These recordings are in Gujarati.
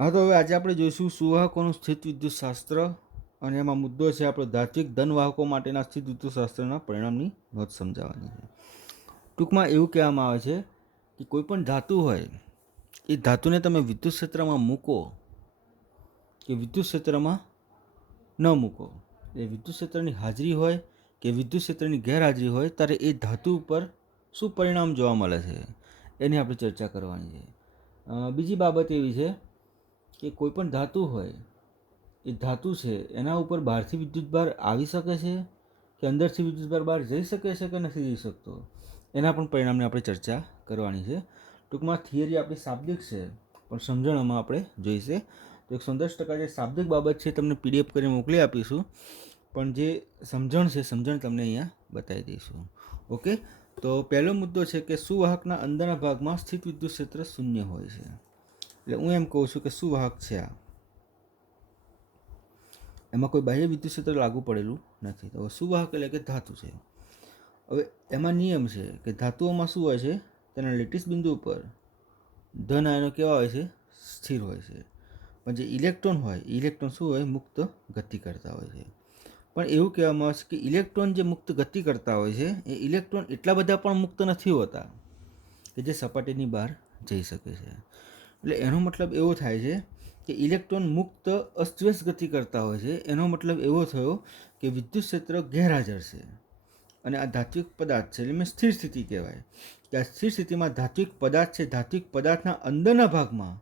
હા, તો હવે આજે આપણે જોઈશું સુવાહકોનું સ્થિત વિદ્યુતશાસ્ત્ર અને એમાં મુદ્દો છે આપણો ધાત્વિક ધનવાહકો માટેના સ્થિત વિદ્યુતશાસ્ત્રના પરિણામની નોંધ સમજાવવાની છે. ટૂંકમાં એવું કહેવામાં આવે છે કે કોઈ પણ ધાતુ હોય એ ધાતુને તમે વિદ્યુત ક્ષેત્રમાં મૂકો કે વિદ્યુત ક્ષેત્રમાં ન મૂકો, એ વિદ્યુત ક્ષેત્રની હાજરી હોય કે વિદ્યુત ક્ષેત્રની ગેરહાજરી હોય ત્યારે એ ધાતુ ઉપર શું પરિણામ જોવા મળે છે એની આપણે ચર્ચા કરવાની છે. બીજી બાબત એવી છે કે કોઈ પણ ધાતુ હોય એ ધાતુ છે એના ઉપર બહારથી વિદ્યુતભાર આવી શકે છે કે અંદરથી વિદ્યુતભાર બહાર જઈ શકે છે કે નથી જઈ શકતો, એના પણ પરિણામની આપણે ચર્ચા કરવાની છે. ટૂંકમાં થિયરી આપણી શાબ્દિક છે પણ સમજણમાં આપણે જોઈશે. તો 110% જે શાબ્દિક બાબત છે તમને પીડીએફ કરીને મોકલી આપીશું, પણ જે સમજણ છે સમજણ તમને અહીંયા બતાવી દઈશું. ઓકે, તો પહેલો મુદ્દો છે કે સુવાહકના અંદરના ભાગમાં સ્થિત વિદ્યુત ક્ષેત્ર શૂન્ય હોય છે. એટલે હું એમ કહું છું કે સુવાહક છે આ, એમાં કોઈ બાહ્ય વિદ્યુત ક્ષેત્ર લાગુ પડેલું નથી. તો સુવાહક એટલે કે ધાતુ છે. હવે એમાં નિયમ છે કે ધાતુઓમાં શું હોય છે, તેના લેટિસ બિંદુ ઉપર ધન આયનો કેવા હોય છે, સ્થિર હોય છે. પણ જે ઇલેક્ટ્રોન હોય, ઇલેક્ટ્રોન શું હોય, મુક્ત ગતિ કરતા હોય છે. પણ એવું કહેવામાં આવે છે કે ઇલેક્ટ્રોન જે મુક્ત ગતિ કરતા હોય છે એ ઇલેક્ટ્રોન એટલા બધા પણ મુક્ત નથી હોતા કે જે સપાટીની બહાર જઈ શકે છે. એટલે એનો મતલબ એવો થાય છે કે ઇલેક્ટ્રોન મુક્ત અસ્તવ્યસ્ત ગતિ કરતા હોય છે. એનો મતલબ એવો થયો કે વિદ્યુત ક્ષેત્ર ગેરહાજર છે અને આ ધાત્વિક પદાર્થ છે, એટલે મેં સ્થિર સ્થિતિ કહેવાય કે આ સ્થિર સ્થિતિમાં ધાત્વિક પદાર્થ છે, ધાત્વિક પદાર્થના અંદરના ભાગમાં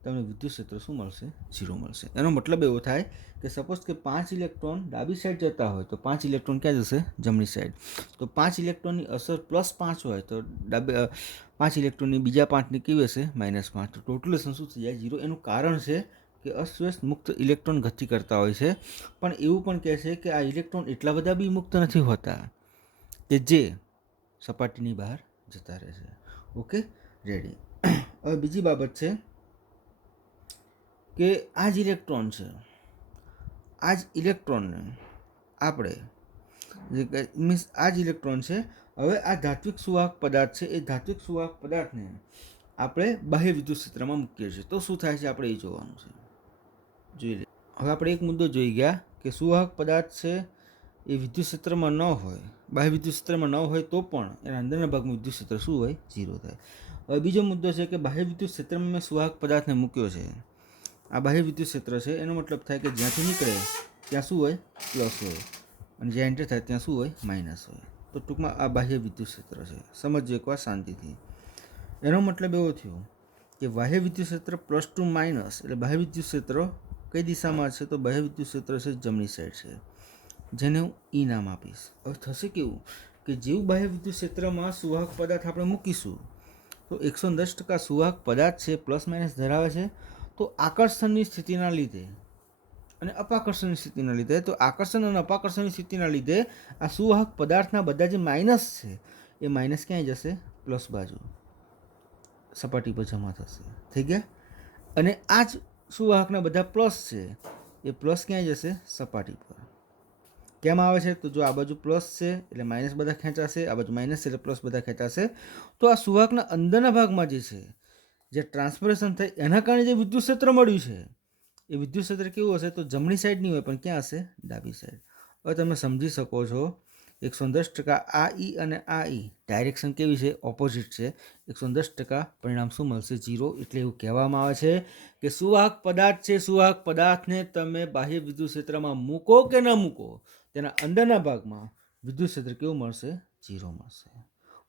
તમને વિદ્યુત ક્ષેત્ર શું મળશે, 0 મળશે. એનો મતલબ એવો થાય કે સપોઝ કે 5 ઇલેક્ટ્રોન ડાબી સાઈડ જતા હોય તો 5 ઇલેક્ટ્રોન ક્યાં જશે, જમણી સાઈડ. તો 5 ઇલેક્ટ્રોનની અસર +5 હોય તો 5 ઇલેક્ટ્રોનની બીજા 5ની કેવી હશે, -5. તો ટોટલેશન શું થઈ જાય, 0. એનું કારણ છે કે અસ્તવ્યસ્ત મુક્ત ઇલેક્ટ્રોન ગતિ કરતા હોય છે. પણ એવું પણ કહે છે કે આ ઇલેક્ટ્રોન એટલા બધા બી મુક્ત નથી હોતા કે જે સપાટીની બહાર જતા રહે છે. Okay, ready. હવે બીજી બાબત છે કે આ જ ઇલેક્ટ્રોન છે, આ જ ઇલેક્ટ્રોનને આપણે મીન્સ આ જ ઇલેક્ટ્રોન છે. હવે આ ધાત્વિક સુવાહક પદાર્થ છે, એ ધાત્વિક સુવાહક પદાર્થને આપણે બાહ્ય વિદ્યુત ક્ષેત્રમાં મૂકીએ છીએ તો શું થાય છે આપણે એ જોવાનું છે. જોઈ લે. હવે આપણે એક મુદ્દો જોઈ ગયા કે સુવાહક પદાર્થ છે એ વિદ્યુત ક્ષેત્રમાં ન હોય, બાહ્ય વિદ્યુત ક્ષેત્રમાં ન હોય તો પણ એના અંદરના ભાગમાં વિદ્યુત ક્ષેત્ર શું હોય, 0 થાય. હવે બીજો મુદ્દો છે કે બાહ્ય વિદ્યુત ક્ષેત્રમાં મેં સુવાહક પદાર્થને મૂક્યો છે. આ બાહ્ય વિદ્યુત ક્ષેત્ર છે, એનો મતલબ થાય કે જ્યાંથી નીકળે ત્યાં શું હોય, પ્લસ હોય, અને જ્યાં એન્ટર થાય ત્યાં શું હોય, માઇનસ હોય. તો ટૂંકમાં આ બાહ્ય વિદ્યુત ક્ષેત્ર છે. સમજો એકવાર શાંતિથી. એનો મતલબ એવો થયો કે બાહ્ય વિદ્યુત ક્ષેત્ર પ્લસ ટુ માઇનસ, એટલે બાહ્ય વિદ્યુત ક્ષેત્ર કઈ દિશામાં છે, તો બાહ્ય વિદ્યુત ક્ષેત્ર છે જમણી સાઈડ છે, જેને હું ઈ નામ આપીશ. હવે થશે કેવું કે જેવું બાહ્ય વિદ્યુત ક્ષેત્રમાં સુવાહક પદાર્થ આપણે મૂકીશું તો 110% સુવાહક પદાર્થ છે પ્લસ માઇનસ ધરાવે છે. તો આકર્ષણની સ્થિતિના લીધે અને અપાકર્ષણની સ્થિતિના લીધે, તો આકર્ષણ અને અપાકર્ષણની સ્થિતિના લીધે આ સુવાહક પદાર્થના બધા જે માઇનસ છે એ માઇનસ ક્યાંય જશે, પ્લસ બાજુ સપાટી પર જમા થશે. થઈ ગયા. અને આ જ સુવાહકના બધા પ્લસ છે એ પ્લસ ક્યાંય જશે, સપાટી પર. કેમ આવે છે, તો જો આ બાજુ પ્લસ છે એટલે માઇનસ બધા ખેંચાશે, આ બાજુ માઇનસ છે એટલે પ્લસ બધા ખેંચાશે. તો આ સુવાહકના અંદરના ભાગમાં જે છે, જે ટ્રાન્સફોરેશન થાય એના કારણે જે વિદ્યુત ક્ષેત્ર મળ્યું છે એ વિદ્યુત ક્ષેત્ર કેવું હશે, તો જમણી સાઈડ નહીં હોય પણ ક્યાં હશે, ડાબી સાઈડ. હવે તમે સમજી શકો છો 110% આ ઈ અને આ ઈ ડાયરેક્શન કેવી છે, ઓપોઝિટ છે. 110% પરિણામ શું મળશે, 0. એટલે એવું કહેવામાં આવે છે કે સુવાહક પદાર્થ છે, સુવાહક પદાર્થને તમે બાહ્ય વિદ્યુત ક્ષેત્રમાં મૂકો કે ન મૂકો, તેના અંદરના ભાગમાં વિદ્યુત ક્ષેત્ર કેવું મળશે, 0 મળશે.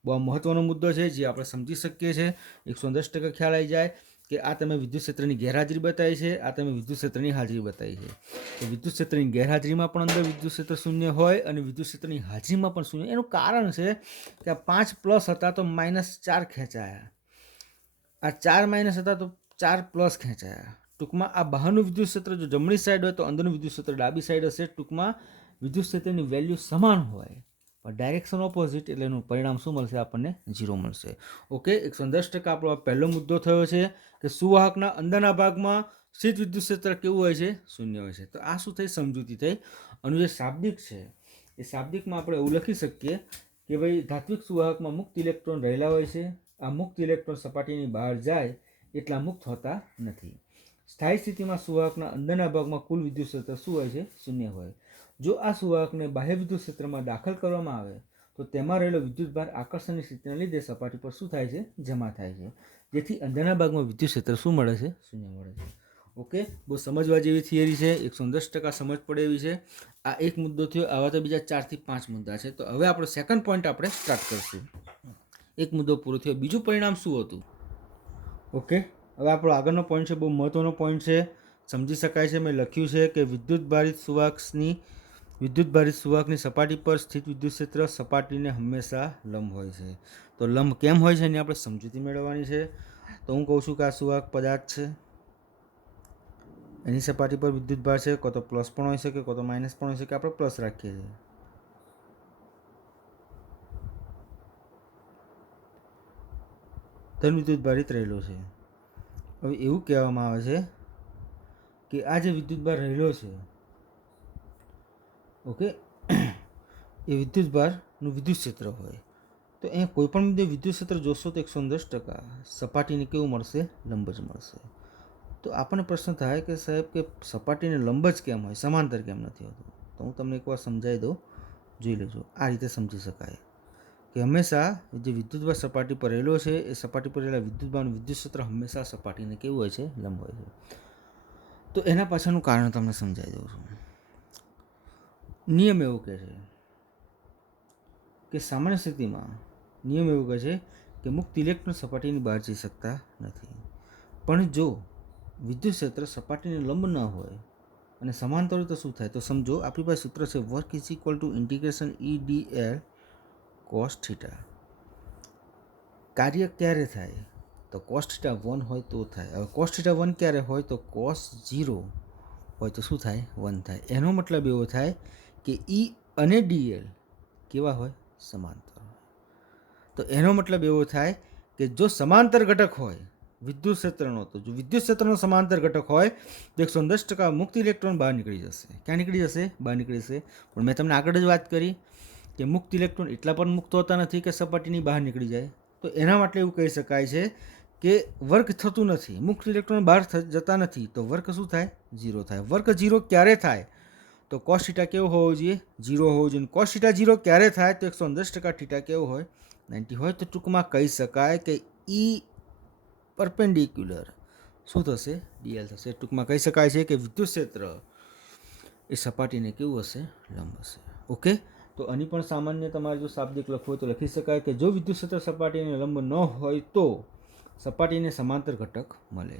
બહુ મહત્વનો મુદ્દો છે જે આપણે સમજી શકીએ છીએ. 110% ખ્યાલ આવી જાય કે આ તમે વિદ્યુત ક્ષેત્રની ગેરહાજરી બતાવી છે, આ તમે વિદ્યુત ક્ષેત્રની હાજરી બતાવી છે. તો વિદ્યુત ક્ષેત્રની ગેરહાજરીમાં પણ અંદર વિદ્યુત ક્ષેત્ર શૂન્ય હોય અને વિદ્યુત ક્ષેત્રની હાજરીમાં પણ શૂન્ય. એનું કારણ છે કે આ 5 પ્લસ હતા તો -4 ખેંચાયા, આ 4 માઇનસ હતા તો 4 પ્લસ ખેંચાયા. ટૂંકમાં આ બહારનું વિદ્યુત ક્ષેત્ર જો જમણી સાઈડ હોય તો અંદરનું વિદ્યુત ક્ષેત્ર ડાબી સાઈડ હશે. ટૂંકમાં વિદ્યુત ક્ષેત્રની વેલ્યુ સમાન હોય પણ ડાયરેક્શન ઓપોઝિટ, એટલે એનું પરિણામ શું મળશે, આપણને 0 મળશે. ઓકે, 110% આપણો પહેલો મુદ્દો થયો છે કે સુવાહકના અંદરના ભાગમાં સ્થિત વિદ્યુત ક્ષેત્ર કેવું હોય છે, શૂન્ય હોય છે. તો આ શું થઈ, સમજૂતી થઈ. અને જે શાબ્દિક છે એ શાબ્દિકમાં આપણે એવું લખી શકીએ કે ભાઈ ધાત્વિક સુવાહકમાં મુક્ત ઇલેક્ટ્રોન રહેલા હોય છે. આ મુક્ત ઇલેક્ટ્રોન સપાટીની બહાર જાય એટલા મુક્ત હોતા નથી. સ્થાયી સ્થિતિમાં સુવાહકના અંદરના ભાગમાં કુલ વિદ્યુત ક્ષેત્ર શું હોય છે? શૂન્ય હોય. જો આ સુવાહકને બાહ્ય વિદ્યુત ક્ષેત્રમાં દાખલ કરવામાં આવે તો તેમાં રહેલો વિદ્યુતભાર આકર્ષણની સ્થિતિને લીધે સપાટી પર શું થાય છે? જમા થાય છે, જેથી અંદરના ભાગમાં વિદ્યુત ક્ષેત્ર શું મળે છે? શૂન્ય મળે છે. ઓકે, બહુ સમજવા જેવી થિયરી છે, 110% સમજ પડે એવી છે. આ એક મુદ્દો થયો. આવા તો બીજા 4 થી 5 મુદ્દા છે. તો હવે આપણો સેકન્ડ પોઈન્ટ આપણે સ્ટાર્ટ કરીશું. એક મુદ્દો પૂરો થયો. બીજું પરિણામ શું હતું? ઓકે, હવે આપણો આગળનો પોઈન્ટ છે, બહુ મહત્વનો પોઈન્ટ છે, સમજી શકાય છે. મેં લખ્યું છે કે વિદ્યુતભારિત સુવાહકની સપાટી પર સ્થિત વિદ્યુત ક્ષેત્ર સપાટીને હંમેશા લંબ હોય છે. તો લંબ કેમ હોય છે એની આપણે સમજૂતી મેળવવાની છે. તો હું કહું છું કે આ સુવાહક પદાર્થ છે, એની સપાટી પર વિદ્યુતભાર છે, કો તો પ્લસ પણ હોઈ શકે, કો તો માઇનસ પણ હોઈ શકે. આપણે પ્લસ રાખીએ છીએ. ધન વિદ્યુતભારિત રહેલો છે. હવે એવું કહેવામાં આવે છે કે આ જે વિદ્યુતભાર રહેલો છે, ઓકે, એ વિદ્યુતભારનું વિદ્યુત ક્ષેત્ર હોય તો અહીંયા કોઈ પણ બિંદુએ વિદ્યુત ક્ષેત્ર જોશો તો 110% સપાટીને કેવું મળશે? લંબ જ મળશે. તો આપણને પ્રશ્ન થાય કે સાહેબ કે સપાટીને લંબ જ કેમ હોય, સમાંતર કેમ નથી હોતું? તો હું તમને એકવાર સમજાવી દઉં, જોઈ લેજો. આ રીતે સમજી શકાય કે હંમેશા જે વિદ્યુતભાર સપાટી પર રહેલો છે એ સપાટી પર રહેલા વિદ્યુતભારનું વિદ્યુત ક્ષેત્ર હંમેશા સપાટીને કેવું હોય છે? લંબ હોય છે. તો એના પાછળનું કારણ તમને સમજાવી દઉં છું. નિયમ એવું કહે છે કે સામાન્ય સ્થિતિમાં નિયમ એવું કહે છે કે મુક્ત ઇલેક્ટ્રોન સપાટીની બહાર જઈ શકતા નથી. પણ જો વિદ્યુત ક્ષેત્ર સપાટીને લંબ ન હોય અને સમાંતર હોય તો શું થાય? તો સમજો, આપણી પાસે સૂત્ર છે work is equal two integration EdL cos theta. કાર્ય ક્યારે થાય? તો cos થીટા 1 હોય તો થાય. હવે cos થીટા 1 ક્યારે હોય? તો cos 0 હોય તો શું થાય? 1 થાય. એનો મતલબ એવો થાય કે E અને dl કેવા હોય? સમાંતર. તો એનો મતલબ એવો થાય કે જો સમાંતર ઘટક હોય વિદ્યુત ક્ષેત્રનો, તો જો વિદ્યુત ક્ષેત્રનો સમાંતર ઘટક હોય તો 110% મુક્ત ઇલેક્ટ્રોન બહાર નીકળી જશે. ક્યાં નીકળી જશે? બહાર નીકળી જશે. પણ મેં તમને આગળ જ વાત કરી કે મુક્ત ઇલેક્ટ્રોન એટલા પણ મુક્ત હોતા નથી કે સપાટીની બહાર નીકળી જાય. તો એના માટે એવું કહી શકાય છે કે વર્ક થતું નથી, મુક્ત ઇલેક્ટ્રોન બહાર જતા નથી, તો વર્ક શું થાય? 0 થાય. વર્ક 0 ક્યારે થાય? તો cos થીટા કેવો હોવો જોઈએ? 0 હોવો જોઈએ. cos થીટા 0 ક્યારે થાય? તો 110% થીટા કેવો હોય? 90 હોય. તો ટૂંકમાં કહી શકાય કે E પરપેન્ડિક્યુલર શું થશે? dl થશે. ટૂંકમાં કહી શકાય છે કે વિદ્યુત ક્ષેત્ર એ સપાટીને કેવું હશે? લંબ હશે. ઓકે, તો આની પણ સામાન્ય તમારે જો શાબ્દિક લખવું હોય તો લખી શકાય કે જો વિદ્યુત ક્ષેત્ર સપાટીને લંબ ન હોય તો સપાટીને સમાંતર ઘટક મળે,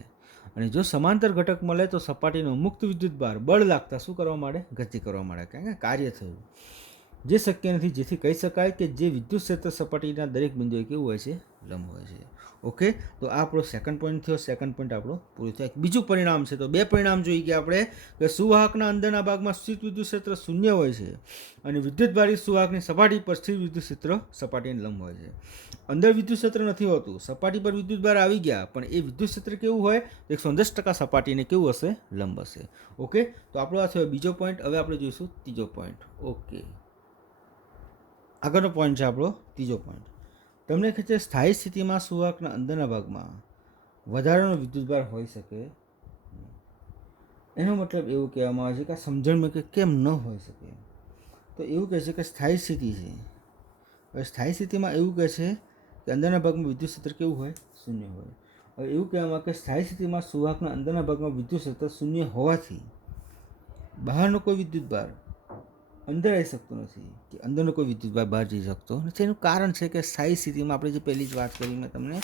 અને જો સમાંતર ઘટક મળે તો સપાટીનો મુક્ત વિદ્યુતભાર બળ લાગતા શું કરવા માંડે? ગતિ કરવા માંડે, કારણ કે કાર્ય થયું, જે શક્ય નથી. જેથી કહી શકાય કે જે વિદ્યુત ક્ષેત્ર સપાટીના દરેક બિંદુએ કેવું હોય છે? લંબ હોય છે. ઓકે, તો આ આપણો સેકન્ડ પોઈન્ટ થયો. સેકન્ડ પોઈન્ટ આપણો પૂરો થયો. બીજું પરિણામ છે, તો બે પરિણામ જોઈ ગયા આપણે કે સુવાહકના અંદરના ભાગમાં સ્થિત વિદ્યુત ક્ષેત્ર શૂન્ય હોય છે અને વિદ્યુતભારિત સુવાહકની સપાટી પર સ્થિત વિદ્યુત ક્ષેત્ર સપાટીને લંબ હોય છે. અંદર વિદ્યુત ક્ષેત્ર નથી હોતું, સપાટી પર વિદ્યુતભાર આવી ગયા, પણ એ વિદ્યુત ક્ષેત્ર કેવું હોય? 110% સપાટીને કેવું હશે? લંબ હશે. ઓકે, તો આપણો આ થયો બીજો પોઈન્ટ. હવે આપણે જોઈશું ત્રીજો પોઈન્ટ. ઓકે, આગળનો પોઈન્ટ છે આપણો ત્રીજો પોઈન્ટ. તમને કહે છે સ્થાયી સ્થિતિમાં સુવાહકના અંદરના ભાગમાં વધારાનો વિદ્યુતભાર હોઈ શકે. એનો મતલબ એવું કહેવામાં આવે છે કે આ સમજણમાં કે કેમ ન હોઈ શકે. તો એવું કહે છે કે સ્થાયી સ્થિતિ છે. હવે સ્થાયી સ્થિતિમાં એવું કહે છે કે અંદરના ભાગમાં વિદ્યુત ક્ષેત્ર કેવું હોય? શૂન્ય હોય. હવે એવું કહેવામાં કે સ્થાયી સ્થિતિમાં સુવાહકના અંદરના ભાગમાં વિદ્યુત ક્ષેત્ર શૂન્ય હોવાથી બહારનો કોઈ વિદ્યુતભાર અંદર આવી શકતો નથી, કે અંદરનો કોઈ વિદ્યુતભાર બહાર જઈ શકતો નથી. એનું કારણ છે કે સ્થાયી સ્થિતિમાં આપણે જે પહેલી જ વાત કરી મેં તમને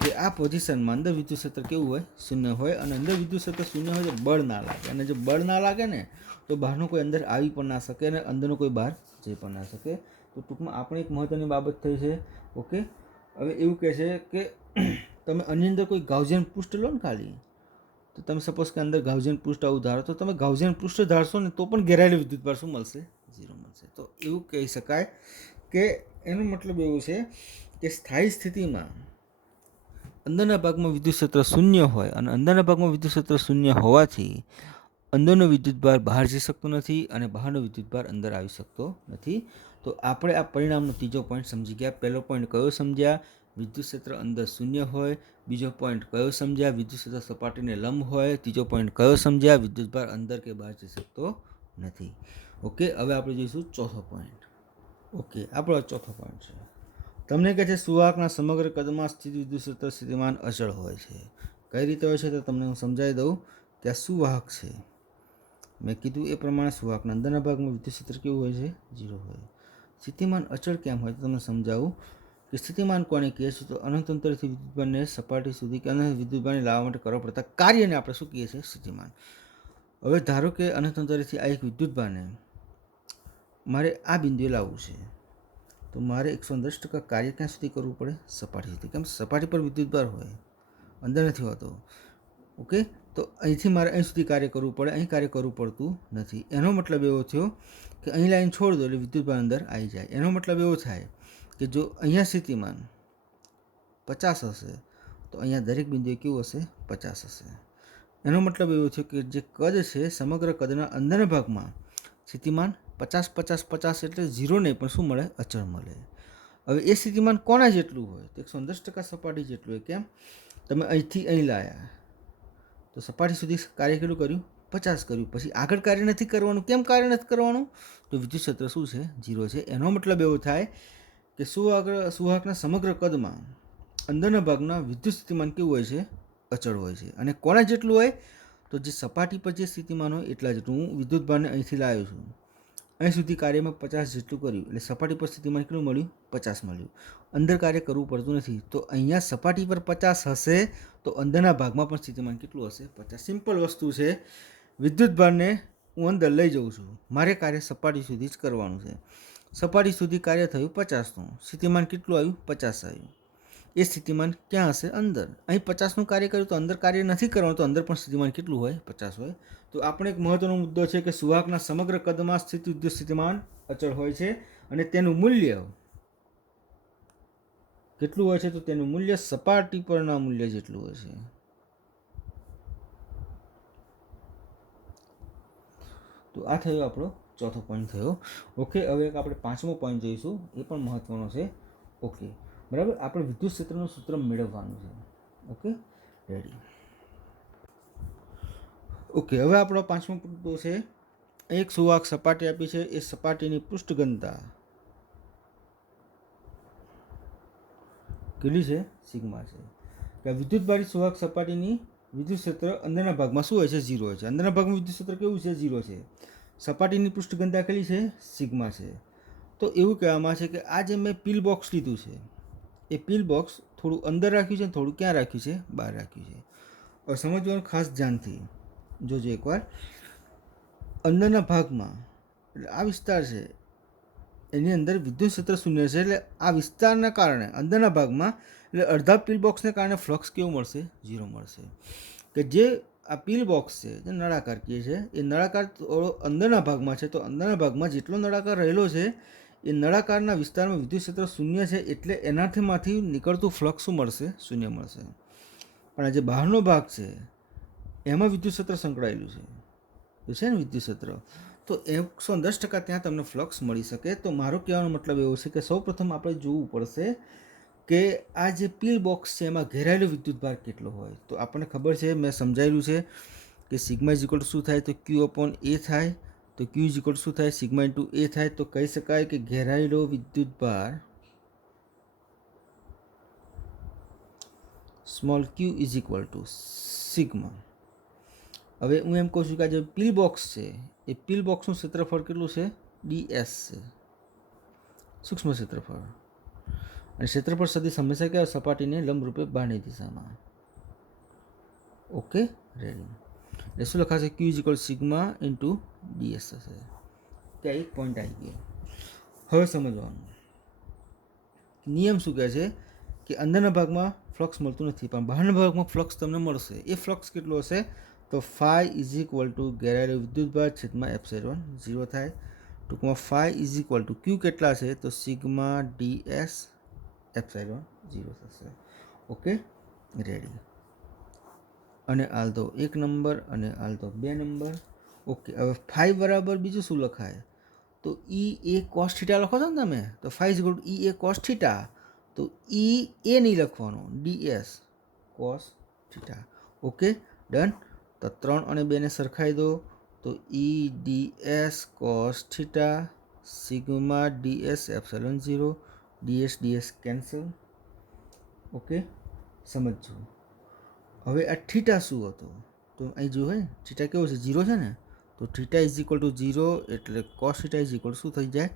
કે આ પોઝિશનમાં અંદર વિદ્યુત ક્ષેત્ર કેવું હોય? શૂન્ય હોય. અને અંદર વિદ્યુત ક્ષેત્ર શૂન્ય હોય તો બળ ના લાગે, અને જો બળ ના લાગે ને તો બહારનો કોઈ અંદર આવી પણ ના શકે અને અંદરનો કોઈ બહાર જઈ પણ ના શકે. તો ટૂંકમાં આપણે એક મહત્ત્વની બાબત થઈ છે. ઓકે, હવે એવું કહે છે કે તમે આની અંદર કોઈ ગાઉસિયન પૃષ્ઠ લો ને ખાલી, તો તમે સપોઝ કે અંદર ગાઉસિયન પૃષ્ઠ આવું ધારો, તો તમે ગાઉસિયન પૃષ્ઠ ધારશો ને તો પણ ઘેરાયેલું વિદ્યુતભાર શું મળશે? 0 મળશે. તો એવું કહી શકાય કે એનો મતલબ એવું છે કે સ્થાયી સ્થિતિમાં અંદરના ભાગમાં વિદ્યુત ક્ષેત્ર શૂન્ય હોય, અને અંદરના ભાગમાં વિદ્યુત ક્ષેત્ર શૂન્ય હોવાથી અંદરનો વિદ્યુતભાર બહાર જઈ શકતો નથી અને બહારનો વિદ્યુતભાર અંદર આવી શકતો નથી. તો આપણે આ પરિણામનો ત્રીજો પોઈન્ટ સમજી ગયા. પહેલો પોઈન્ટ કયો સમજ્યા? વિદ્યુત ક્ષેત્ર અંદર શૂન્ય હોય. બીજો પોઈન્ટ કયો સમજ્યા? વિદ્યુત ક્ષેત્ર સપાટીને લંબ હોય. ત્રીજો પોઈન્ટ કયો સમજ્યા? વિદ્યુતભાર અંદર કે બહાર જઈ શકતો નથી. ઓકે, હવે આપણે જોઈશું ચોથો પોઈન્ટ. ઓકે, આપણો ચોથો પોઈન્ટ છે. તમને કહે છે સુવાહકના સમગ્ર કદમાં સ્થિત વિદ્યુત ક્ષેત્ર સ્થિતિમાન અચળ હોય છે. કઈ રીતે હોય છે તો તમને હું સમજાવી દઉં કે આ સુવાહક છે. મેં કીધું એ પ્રમાણે સુવાહકના અંદરના ભાગમાં વિદ્યુત ક્ષેત્ર કેવું હોય છે? 0 હોય. સ્થિતિમાન અચળ કેમ હોય તો તમને સમજાવું કે સ્થિતિમાન કોને કહે છે તો અનંત અંતરથી વિદ્યુતભારને સપાટી સુધી કે અનંત વિદ્યુતભારને લાવવા માટે કરવા પડતા કાર્યને આપણે શું કહીએ છીએ? સ્થિતિમાન. હવે ધારો કે અનંત અંતરેથી આ એક વિદ્યુતભારને મારે આ બિંદુએ લાવવું છે તો મારે 110% કાર્ય ક્યાં સુધી કરવું પડે? સપાટી સુધી. કેમ? સપાટી પર વિદ્યુતભાર હોય, અંદર નથી હોતો. ઓકે, તો અહીંથી મારે અહીં સુધી કાર્ય કરવું પડે, અહીં કાર્ય કરવું પડતું નથી. એનો મતલબ એવો થયો કે અહીં લાઈન છોડ દો એટલે વિદ્યુતભાર અંદર આવી જાય. એનો મતલબ એવો થાય કે જો અહીંયા સ્થિતિમાન 50 હશે તો અહીંયા દરેક બિંદુએ કેવું હશે? 50 હશે. એનો મતલબ એવો છે કે જે કદ છે સમગ્ર કદના અંદરના ભાગમાં સ્થિતિમાન 50-50-50 એટલે 0 નહીં પણ શું મળે? અચળ મળે. હવે એ સ્થિતિમાન કોના જેટલું હોય તો 110% સપાટી જેટલું હોય. કેમ? તમે અહીંથી અહીં લાયા તો સપાટી સુધી કાર્ય કેટલું કર્યું? 50 કર્યું. પછી આગળ કાર્ય નથી કરવાનું. કેમ કાર્ય નથી કરવાનું? તો વિદ્યુત ક્ષેત્ર શું છે? 0 છે. એનો મતલબ એવો થાય કે સુવાહકના સમગ્ર કદમાં અંદરના ભાગના વિદ્યુત સ્થિતિમાન કેવું હોય છે? અચળ હોય છે. અને કોના જેટલું હોય તો જે સપાટી પર જે સ્થિતિમાન હોય એટલા જેટલું. હું વિદ્યુતભારને અહીંથી લાવ્યો છું, અહીં સુધી કાર્યમાં 50 જેટલું કર્યું એટલે સપાટી પર સ્થિતિમાન કેટલું મળ્યું? 50 મળ્યું. અંદર કાર્ય કરવું પડતું નથી. તો અહીંયા સપાટી પર 50 હશે તો અંદરના ભાગમાં પણ સ્થિતિમાન કેટલું હશે? 50. સિમ્પલ વસ્તુ છે. વિદ્યુતભારને હું અંદર લઈ જાઉં છું, મારે કાર્ય સપાટી સુધી જ કરવાનું છે. સપાટી સુધી કાર્ય થયું 50નું, સ્થિતિમાન કેટલું આવ્યું? 50 આવ્યું. એ સ્થિતિમાન ક્યાં હશે? અંદર. અહીં 50નું કાર્ય કર્યું તો અંદર કાર્ય નથી કરવાનું તો અંદર પણ સ્થિતિમાન કેટલું હોય? 50 હોય. તો આપણે એક મહત્વનો મુદ્દો છે કે સુવાહકના સમગ્ર કદમાં સ્થિત વિદ્યુત સ્થિતિમાન અચળ હોય છે અને તેનું મૂલ્ય કેટલું હોય છે તો તેનું મૂલ્ય સપાટી પરના મૂલ્ય જેટલું હોય છે. તો આ થયો આપણો ચોથો પોઈન્ટ થયો. ઓકે, હવે એક આપણે પાંચમો પોઈન્ટ જોઈશું, એ પણ મહત્વનો છે. ઓકે, બરાબર. આપણે વિદ્યુત ક્ષેત્રનું સૂત્ર મેળવવાનું છે. Okay, ready. ઓકે, હવે આપણો પાંચમો મુદ્દો છે. એક સુવાહક સપાટી આપી છે, એ સપાટીની પૃષ્ઠ ઘનતા કેટલી છે? સિગ્મા છે. કે વિદ્યુતભારી સુવાહક સપાટીની વિદ્યુત ક્ષેત્ર અંદરના ભાગમાં શું હોય છે? 0 હોય છે. અંદરના ભાગમાં વિદ્યુત ક્ષેત્ર કેવું છે? 0 છે. સપાટીની પૃષ્ઠ ઘનતા કેટલી છે? સિગ્મા છે. તો એવું કહેવામાં છે કે આ જે મેં પિલ બોક્સ લીધું છે એ પિલ બોક્સ થોડું અંદર રાખ્યું છે, થોડું ક્યાં રાખ્યું છે? બહાર રાખ્યું છે. હવે સમજવાનું ખાસ ધ્યાનથી જોજો એકવાર. અંદરના ભાગમાં એટલે આ વિસ્તાર છે એની અંદર વિદ્યુત ક્ષેત્ર શૂન્ય છે એટલે આ વિસ્તારના કારણે અંદરના ભાગમાં એટલે અડધા પિલ બોક્સને કારણે ફ્લક્સ કેવું મળશે? 0 મળશે. કે જે આ પિલ બોક્સ છે જે નળાકાર કહે છે એ નળાકાર અંદરના ભાગમાં છે તો અંદરના ભાગમાં જેટલો નળાકાર રહેલો છે એ નળાકારના વિસ્તારમાં વિદ્યુત ક્ષેત્ર શૂન્ય છે એટલે એનાથીમાંથી નીકળતું ફ્લક્સ શું મળશે? શૂન્ય મળશે. પણ આ જે બહારનો ભાગ છે એમાં વિદ્યુત ક્ષેત્ર સંકળાયેલું છે ને વિદ્યુત ક્ષેત્ર, તો 110% ત્યાં તમને ફ્લક્સ મળી શકે. તો મારો કહેવાનો મતલબ એવો છે કે સૌપ્રથમ આપણે જોવું પડશે કે આ જે પિલ બોક્સ છે એમાં ઘેરાયેલો વિદ્યુતભાર કેટલો હોય. તો આપણને ખબર છે, મેં સમજાયેલું છે કે સિગ્મા ઇઝ ઇક્વલ ટુ શું થાય તો Q/A થાય. તો Q ઇઝ ઇક્વલ ટુ શું થાય? સિગ્મા ઇન્ટુ A થાય. તો કહી શકાય કે ઘેરાયેલો વિદ્યુતભાર small q is equal to sigma. હવે હું એમ કહું છું કે આ જે પિલ બોક્સ છે એ પિલ બોક્સનું ક્ષેત્રફળ કેટલું છે? ds છે, સૂક્ષ્મ ક્ષેત્રફળ. અને ક્ષેત્રફળ સદિશ હંમેશા કે સપાટીને લંબરૂપે બહારની દિશામાં. Okay, ready. એટલે શું લખાશે? q is equal sigma into ds થશે. ત્યાં એક પોઈન્ટ આવી ગયો. હવે સમજવાનું નિયમ શું કહે છે કે અંદરના ભાગમાં ફ્લક્સ મળતું નથી પણ બહારના ભાગમાં ફ્લક્સ તમને મળશે. એ ફ્લક્સ કેટલો હશે તો ફાઈ ઇઝ ઇક્વલ ટુ ઘેરાયેલો વિદ્યુતભાર છેદમાં એપ્સિલોન 0 થાય. ટૂંકમાં ફાઈ ઇઝ ઇક્વલ ટુ ક્યુ કેટલા છે તો સિગ્મા ds એપ્સિલોન 0 થશે. Okay, ready. અને હાલ તો 1 નંબર અને હાલ તો 2 નંબર. ઓકે, હવે ફાઈ બરાબર બીજું શું લખાય તો E A cos θ લખો છો ને તમે, તો phi is equal to E A cos θ. તો એ નહીં લખવાનો, ds cos theta. Okay done. તો 3 અને 2 ને સરખાઈ દો તો ds cos theta sigma ds epsilon 0 ds cancel. Okay સમજો. હવે આ થીટા શું હતો તો અહીં જો હે થીટા કેવો છે 0 છે ને, તો થીટા ઇઝ ઇક્વલ ટુ 0 એટલે કોસ થીટા ઇઝ ઇક્વલ શું થઈ જાય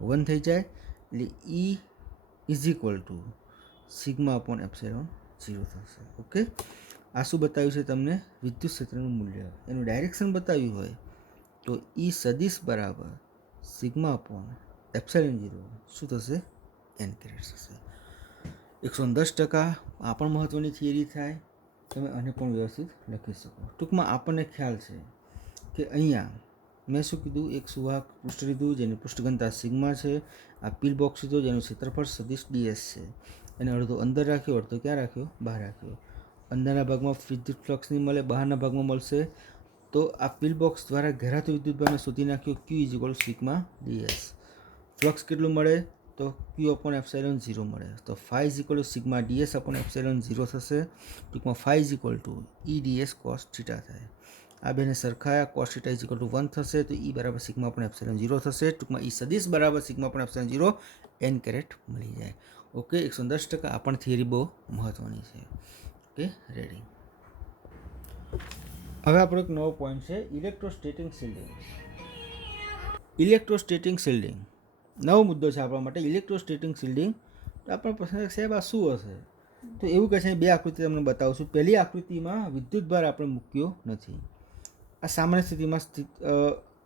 1 થઈ જાય. એટલે ઈ is equal to sigma upon epsilon 0 થશે. ઓકે આ શું બતાવ્યું છે તમને, વિદ્યુત ક્ષેત્રનું મૂલ્ય, એનું ડાયરેક્શન બતાવ્યું હોય તો ઈ સદિશ બરાબર સિગ્મા અપોન એપ્સિલોન 0 શું થશે n કેરેટ થશે. 110% આ પણ મહત્ત્વની થિયરી થાય, તમે આને પણ વ્યવસ્થિત લખી શકો. ટૂંકમાં આપણને ખ્યાલ છે કે અહીંયા મેં શું કીધું, એક સુવાહક પૃષ્ઠ લીધું જેની પૃષ્ઠઘનતા સિગ્મા છે, આ પીલ બોક્સ લીધો જેનું ક્ષેત્રફળ સદિશ ds છે, એને અડધો અંદર રાખ્યો અડધો ક્યાં રાખ્યો બહાર રાખ્યો. અંદરના ભાગમાં વિદ્યુત ફ્લક્સ નહીં મળે, બહારના ભાગમાં મળશે. તો આ પીલ બોક્સ દ્વારા ઘેરાતો વિદ્યુતભારને શોધી નાખ્યો q is equal sigma ds. Flux કેટલું મળે તો q અપોન એપ્સિલોન 0 મળે, તો phi is equal to sigma ds upon epsilon 0 થશે. ટૂંકમાં phi is equal two eds cos theta થાય. આ બેને સરખાયા, cos theta is equal two 1 થશે તો e બરાબર સિગ્મા અપોન એપ્સિલોન 0 થશે. ટૂંકમાં e સદિશ બરાબર sigma upon epsilon 0 n caret મળી જાય. ઓકે 110% આ પણ થિયરી બહુ મહત્ત્વની છે. Okay ready. હવે આપણો એક નવો પોઈન્ટ છે ઇલેક્ટ્રોસ્ટેટિક શિલ્ડિંગ. ઇલેક્ટ્રોસ્ટેટિક શિલ્ડિંગ નવો મુદ્દો છે આપણા માટે. ઇલેક્ટ્રોસ્ટેટિક શિલ્ડિંગ તો આપણો પ્રશ્ન સાહેબ આ શું હશે, તો એવું કહે છે બે આકૃતિ તમને બતાવશું. પહેલી આકૃતિમાં વિદ્યુતભાર આપણે મૂક્યો નથી, આ સામાન્ય સ્થિતિમાં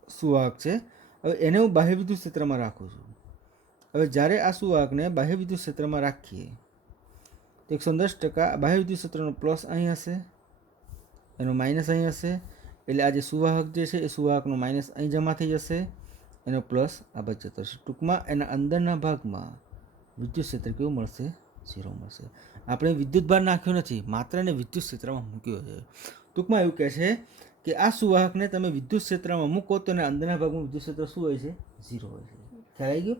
સુવાહક છે. હવે એને હું બાહ્ય વિદ્યુત ક્ષેત્રમાં રાખું છું. હવે જ્યારે આ સુવાહકને બાહ્ય વિદ્યુત ક્ષેત્રમાં રાખીએ તો 110% બાહ્ય વિદ્યુત ક્ષેત્રનો પ્લસ અહીં હશે, એનો માઇનસ અહીં હશે. એટલે આ જે સુવાહક જે છે એ સુવાહકનો માઇનસ અહીં જમા થઈ જશે, એનો પ્લસ આ બચત થશે. ટૂંકમાં એના અંદરના ભાગમાં વિદ્યુત ક્ષેત્ર કેવું મળશે 0 મળશે. આપણે વિદ્યુતભાર નાખ્યો નથી, માત્ર એને વિદ્યુત ક્ષેત્રમાં મૂક્યો છે. ટૂંકમાં એવું કહે છે કે આ સુવાહકને તમે વિદ્યુત ક્ષેત્રમાં મૂકો તો એના અંદરના ભાગમાં વિદ્યુત ક્ષેત્ર શું હોય છે 0 હોય છે. ખ્યાલ આવી ગયો.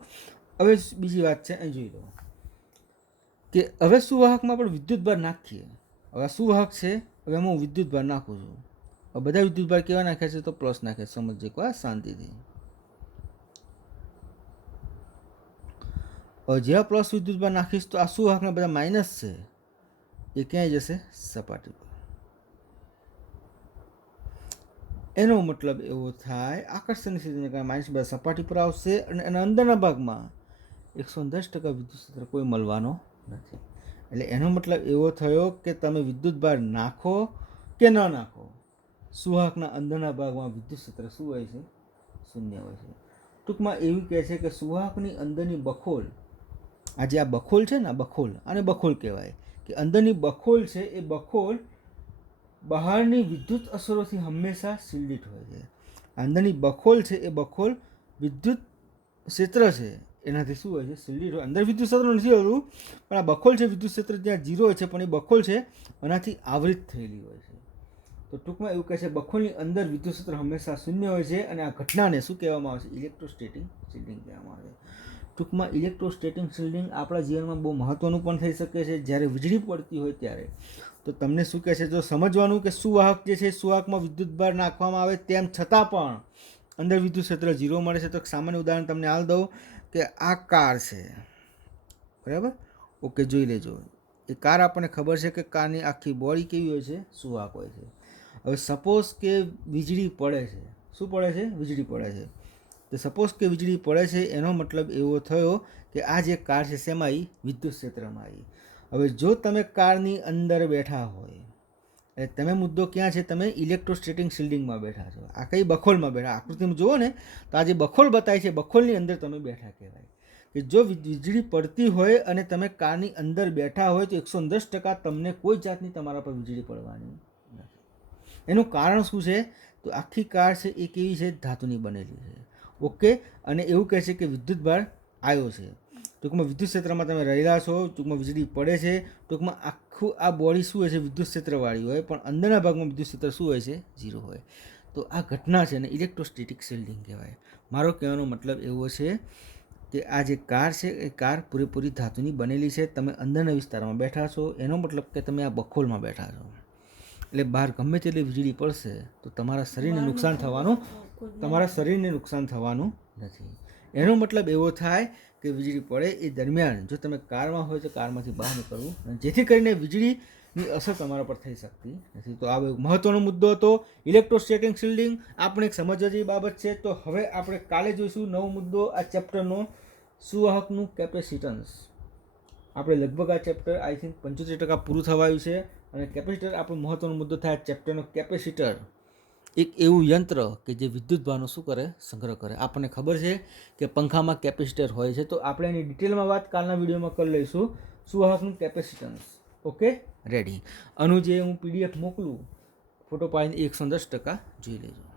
હવે બીજી વાત છે અહીં જોઈ લો કે હવે સુવાહકમાં પણ વિદ્યુતભાર નાખીએ. હવે આ સુવાહક છે, હવે હું વિદ્યુતભાર નાખું છું. હવે બધા વિદ્યુતભાર કેવા નાખ્યા છે તો પ્લસ નાખે, સમજજો કો શાંતિથી. હવે જેવા પ્લસ વિદ્યુતભાર નાખીશ તો આ સુવાહકના બધા માઇનસ છે એ ક્યાંય જશે સપાટી પર. એનો મતલબ એવો થાય આકર્ષણની સ્થિતિને કારણે માઇનસ બધા સપાટી પર આવશે અને એના અંદરના ભાગમાં 110% વિદ્યુત ક્ષેત્ર કોઈ મળવાનો નથી. એટલે એનો મતલબ એવો થયો કે તમે વિદ્યુતભાર નાખો કે ન નાખો, સુવાહકના અંદરના ભાગમાં વિદ્યુત ક્ષેત્ર શું હોય છે શૂન્ય હોય છે. ટૂંકમાં એવું કહે છે કે સુવાહકની અંદરની બખોલ, આ જે આ બખોલ છે ને આ બખોલ, આને બખોલ કહેવાય કે અંદરની બખોલ છે એ બખોલ બહારની વિદ્યુત અસરોથી હંમેશા શિલ્ડિત હોય છે. અંદરની બખોલ છે એ બખોલ વિદ્યુત ક્ષેત્ર છે એનાથી શું હોય છે શિલ્ડિત હોય. અંદર વિદ્યુત ક્ષેત્ર નથી હોતું પણ આ બખોલ છે વિદ્યુત ક્ષેત્ર ત્યાં 0 હોય છે પણ એ બખોલ છે એનાથી આવૃત થયેલી હોય છે. તો ટૂંકમાં એવું કહે છે બખોલની અંદર વિદ્યુત ક્ષેત્ર હંમેશા શૂન્ય હોય છે અને આ ઘટનાને શું કહેવામાં આવે છે ઇલેક્ટ્રોસ્ટેટિક શિલ્ડિંગ કહેવામાં આવે છે. ટૂંકમાં ઇલેક્ટ્રોસ્ટેટિક શિલ્ડિંગ આપણા જીવનમાં બહુ મહત્ત્વનું પણ થઈ શકે છે. જ્યારે વીજળી પડતી હોય ત્યારે તો તમને શું કહે છે જો સમજવાનું કે સુવાહક જે છે સુવાહકમાં વિદ્યુતભાર નાખવામાં આવે તેમ છતાં પણ અંદર વિદ્યુત ક્ષેત્ર 0 મળે છે. તો એક સામાન્ય ઉદાહરણ તમને હાલ દઉં કે આ કાર છે, બરાબર. ઓકે જોઈ લેજો. એ કાર આપણને ખબર છે કે કારની આખી બોડી કેવી હોય છે સુવાહક હોય છે. હવે સપોઝ કે વીજળી પડે છે, શું પડે છે વીજળી પડે છે. તો સપોઝ કે વીજળી પડે છે એનો મતલબ એવો થયો કે આ જે કાર છે શેમાં આવી વિદ્યુત ક્ષેત્રમાં આવી. હવે જો તમે કારની અંદર બેઠા હોય એટલે તમે મુદ્દો ક્યાં છે તમે ઇલેક્ટ્રોસ્ટેટિક શિલ્ડિંગમાં બેઠા છો. આ કઈ બખોલમાં બેઠા, આકૃતિમાં જુઓ ને તો આ જે બખોલ બતાય છે બખોલની અંદર તમે બેઠા કહેવાય. કે જો વીજળી પડતી હોય અને તમે કારની અંદર બેઠા હોય તો 110% તમને કોઈ જાતની તમારા પર વીજળી પડવાની નથી. એનું કારણ શું છે તો આખી કાર છે એ કેવી છે ધાતુની બનેલી છે. ઓકે અને એવું કહે છે કે વિદ્યુતભાર આવ્યો છે. ટૂંકમાં વિદ્યુત ક્ષેત્રમાં તમે રહેલા છો, ટૂંકમાં વીજળી પડે છે, ટૂંકમાં આખું આ બોડી શું હોય છે વિદ્યુત ક્ષેત્રવાળી હોય પણ અંદરના ભાગમાં વિદ્યુત ક્ષેત્ર શું હોય છે 0 હોય. તો આ ઘટના છે ને ઇલેક્ટ્રોસ્ટેટિક શિલ્ડિંગ કહેવાય. મારો કહેવાનો મતલબ એવો છે કે આ જે કાર છે એ કાર પૂરેપૂરી ધાતુની બનેલી છે, તમે અંદરના વિસ્તારમાં બેઠા છો, એનો મતલબ કે તમે આ બખોલમાં બેઠા છો, એટલે બહાર ગમે તેટલી વીજળી પડશે તો તમારા શરીરને નુકસાન થવાનું નથી. એનો મતલબ એવો થાય કે વીજળી પડે એ દરમિયાન જો તમે કારમાં હોય તો કારમાંથી બહાર નીકળવું, જેથી કરીને વીજળીની અસર તમારા પર થઈ શકતી નથી. તો આ મહત્વનો મુદ્દો હતો ઇલેક્ટ્રોસ્ટેટિક શિલ્ડિંગ. આપણે એક સમજવા જેવી બાબત છે. તો હવે આપણે કાલે જોઈશું નવો મુદ્દો આ ચેપ્ટરનો, સુવાહકનું કેપેસિટન્સ. આપણે લગભગ આ ચેપ્ટર આઈ થિંક 75% પૂરું થવા આવ્યું છે. અને કેપેસિટર આપણો મહત્વનો મુદ્દો થાય ચેપ્ટરનો. કેપેસિટર એક એવું યંત્ર કે જે વિદ્યુત ભારનો શું કરે, સંગ્રહ કરે. આપણને ખબર છે કે પંખામાં કેપેસિટર હોય છે, તો આપણે એની ડિટેલમાં વાત કાલના વિડીયોમાં કરી લઈશું, સુવાહકનું કેપેસિટન્સ. Okay, ready. આનું જે હું PDF મોકલું ફોટો પાડીને 110% જોઈ લેજો.